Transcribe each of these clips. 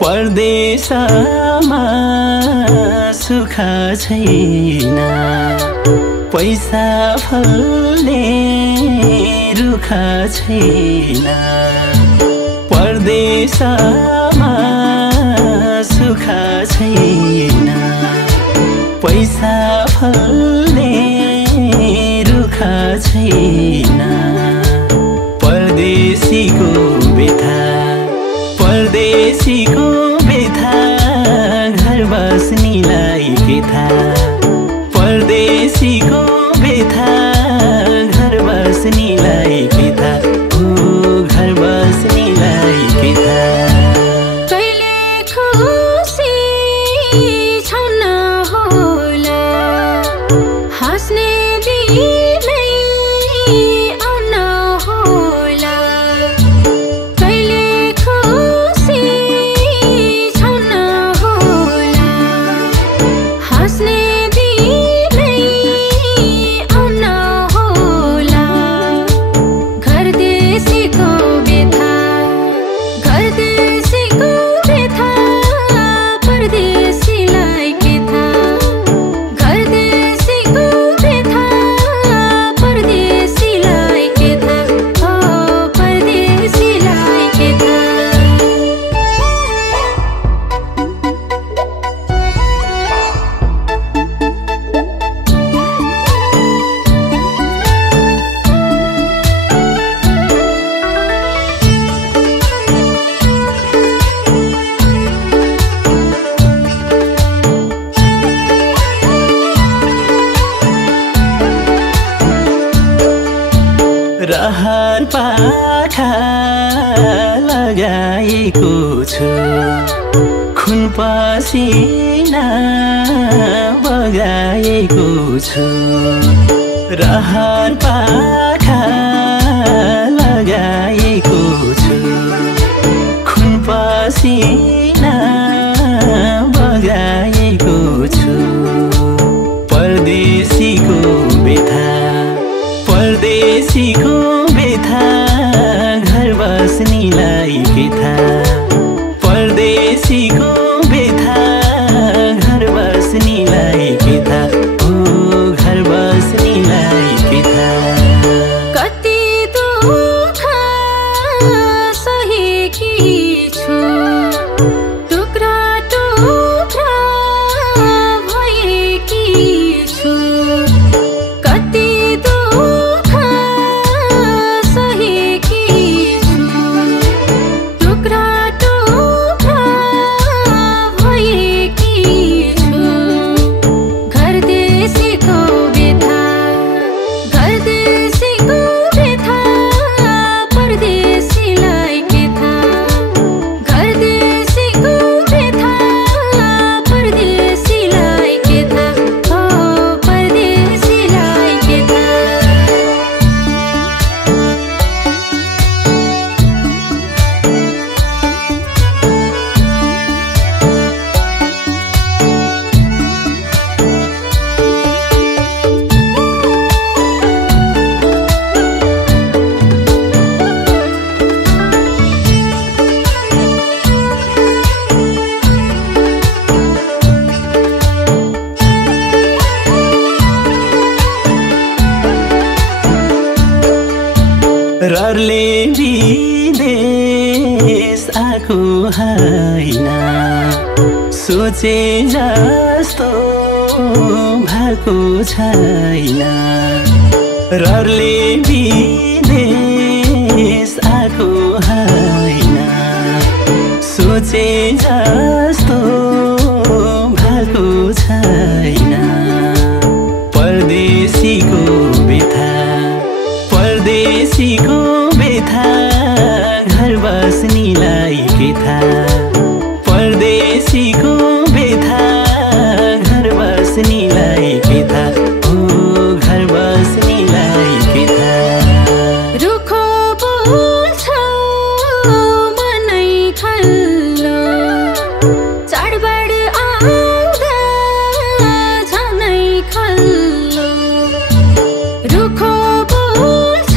परदेशमा सुख छैन, पैसा फल्ने रुख छैन। परदेशमा सुख छैन, पैसा फल्ने रुख छैन। परदेशीको व्यथा, परदेशीको व्यथा, घर बस्नेलाई के थाहा। परदेशीको व्यथा, घर बस्नेलाई के थाहा। ओ घर बस्नेलाई के थाहा। कहिले खुसी छन् होला, हाँस्ने दिनै आउन होला। कहिले खुसी छन् होला, हाँस्ने दिनै आउन होला। घर देशीको व्यथा, घर देशीको व्यथा, परदेशीलाई के थाहा। घर देशीको व्यथा, परदेशीलाई के थाहा। ओ परदेशीलाई के थाहा। रहर पाखा लगाएको छु, खुन पसिना बगाएको छु। रहर पाखा लगाएको छु, खुन पसिना बगाएको छु। परदेशीको व्यथा, परदेशीको व्यथा, घर बस्नेलाई के थाहा। परदेशीको व्यथा, घर बस्नेलाई के थाहा। ओ घर बस्नेलाई के थाहा। कति दुःख सहेकी छु, टुक्रा टुक्रा भएकी छु। कति दुःख सहेकी छु, टुक्रा टुक्रा भएकी छु। घर देशीको व्यथा, घर देशीको व्यथा, परदेशीलाई के थाहा। घर देशीको व्यथा, परदेशीलाई के थाहा। ओ परदेशीलाई के थाहा। रहरले विदेश आएको होइन, सोचे जस्तो भएको छैन। रहरले विदेश आएको होइन, सोचे परदेशीको बेथा घर बस्नीलाई के थाहा परदेशीको बेथा घर बस्नीलाई के थाहा ओ घर बस्नीलाई के थाहा रुखो बोल्छ मनै खल्लो चाडबाड आउँदा झनै खल्लो रुखो बोल्छ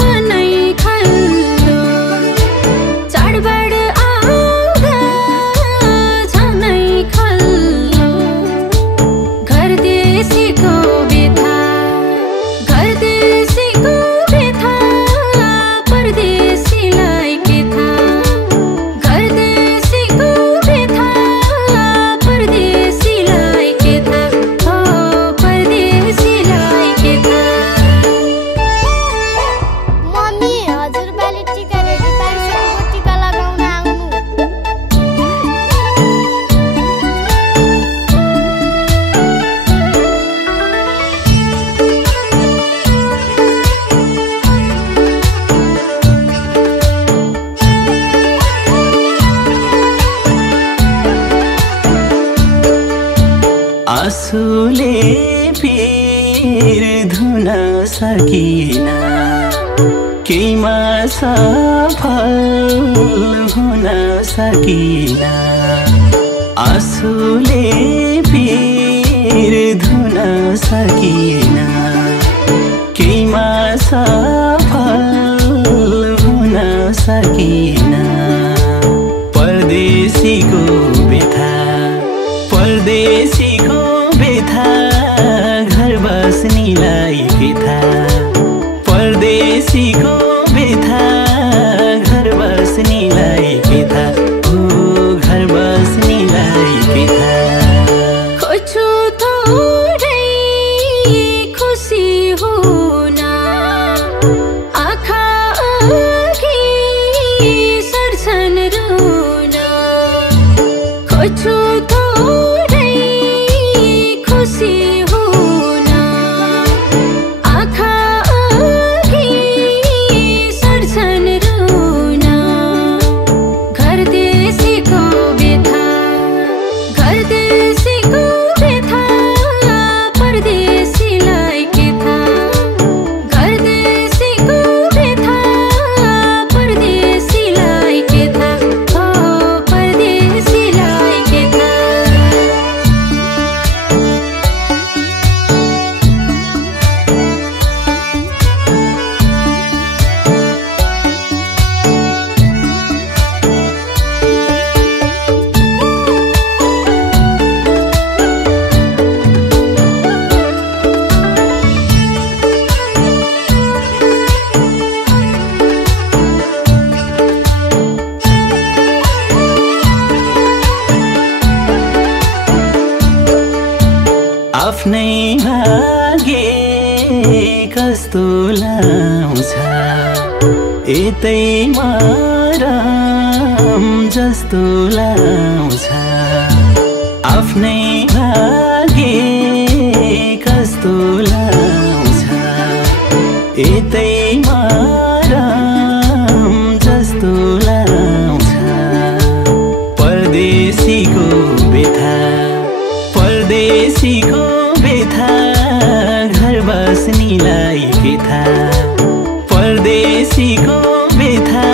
मनै खल्लो चाडबाड आउँदा झनै खल्लो घर देशीको बेथा परदेशीलाई के थाहा घर देशीको बेथा परदेशीलाई के थाहा हो परदेशीलाई के थाहा मम्मी हजुरबाले टिका रेडी पारिसकेको टिका लगाउन आउनु आँसुले पिर धुन सकिन केहीमा सफल हुन सकिन आँसुले पिर धुन सकिन केहीमा सफल हुन सकिन परदेशीको बेथा परदेशीको बेथा घर बस्नीलाई के थाहा परदेशीको बेथा घर बस्नीलाई के थाहा ओ घर बस्नीलाई के थाहा खोज्छु थोरै खुसी हुन आँखा अघि सर्छन् रुन खोज्छु थोरै खुसी हुन आँखा अघि सर्छन् रुन घर देशीको बेथा परदेशीलाई के थाहा घर देशीको बेथा परदेशीलाई के थाहा हो परदेशीलाई के थाहा आफ्नै भागे कस्तो लाउँछ यतै मरम जस्तो लाउँछ आफ्नै भागे कस्तो लाउँछ यतै मरम जस्तो लाउँछ परदेशीको बेथा परदेशीको बेथा घर बस्नीलाई के थाहा परदेशीको बेथा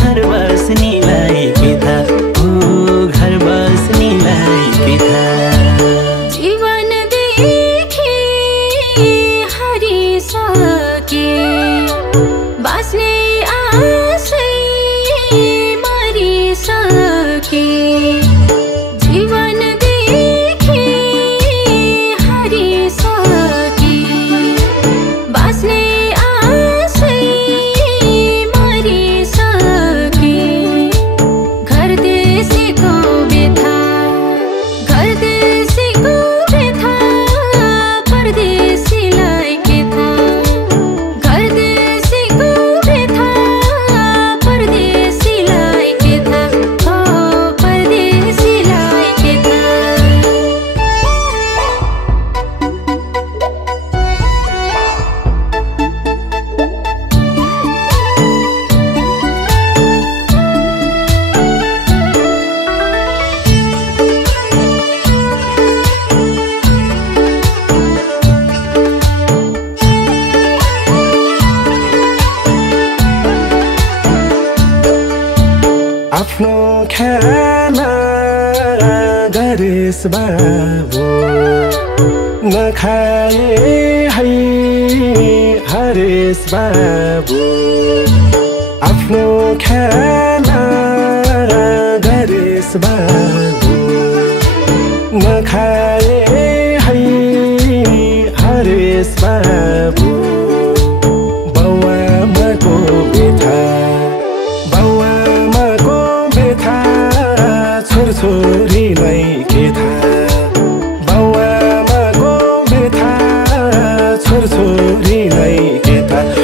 घर बस्नीलाई के थाहा ओ घर बस्नीलाई के थाहा जीवनदेखि हारिसके बाँच्ने आशै मरिसके जीवनदेखि हारिसके बाँच्ने आशै मरिसके घर देशीको बेथा परदेशीलाई के थाहा घर देशीको बेथा आफ्नो खाना गरेस् बाबु नखाए है हरेस बाबु आफ्नो खाना गरेस् बाबु नखाए है हरेस बाबु बाउआमाको बेथा बाउआमाको बेथा छोरछोरीलाई के थाहा बाउआमाको बेथा छोरछोरीलाई के थाहा